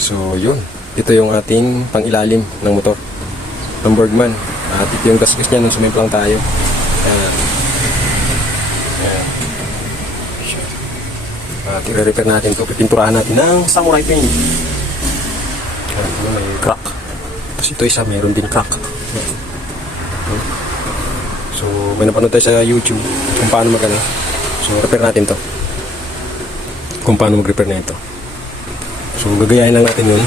So yun, ito yung ating pangilalim ng motor ng Bergman. At ito yung gasgas niya nung sumimplang tayo. Ayan. Ayan. At i-repair natin ito. Pipinturahan natin ng samurai paint. Ayan, may crack. Tapos ito isa, mayroon din crack. Ayan. So may napanood tayo sa YouTube kung paano magana. So repair natin to. Kung paano mag-repair na ito. So gagayahin lang natin yun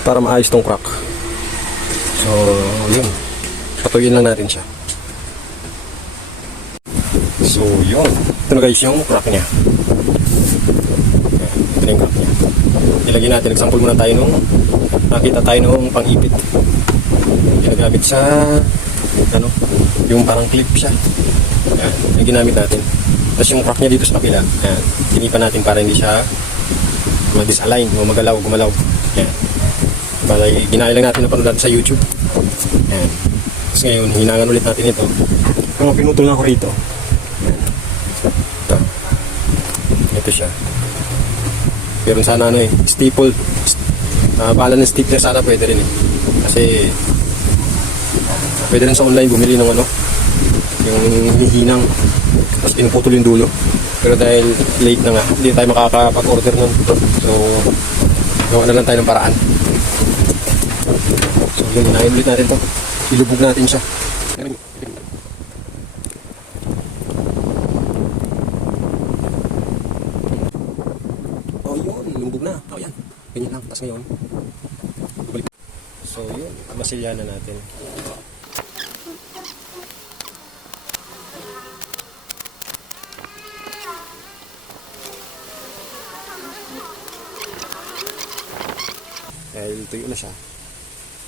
para maayos tong crack. So yun, patuyin lang natin siya. So yun, ito na guys yung crack nya. Ito na yung crack nya. Ilagyan natin, example muna tayo nung nakita tayo nung pang-ipit. Ginagamit sa ano, yung parang clip siya. Ayan, yung ginamit natin. Tapos yung crack niya dito sa kabila, ayan, tinipan natin para hindi siya ma-disalign o magalaw, gumalaw. Ayan. Para ginaya lang natin na panood natin sa YouTube. Ayan. Tapos ngayon, hinangan ulit natin ito. Kung pinutol na ko rito. Ayan. Ito. Ito siya. Pero sana ano eh, staple. Pala ng stick na sana pwede rin eh. Kasi pwede rin sa online bumili ng ano, yung hihinang. Tapos pinuputol yung dulo. Pero dahil late na nga, hindi tayo makakapag-order nun. So, gawa na lang tayo ng paraan. So, yun, hinahin ulit natin ito. Ilubog natin siya. Oh, yun, lumubog na. Oh, yan. Ganyan lang. Tapos ngayon, balik. So, yun, masilya na natin. Dahil tuyo na siya,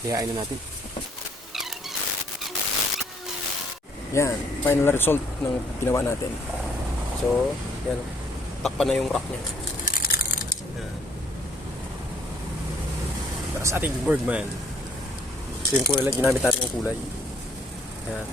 hihain na natin. Yan, final result ng ginawa natin. So, yan, takpan na yung rack niya. Yan. Para sa ating Bergman. Ito yung kulay, ginamit natin yung kulay. Yan.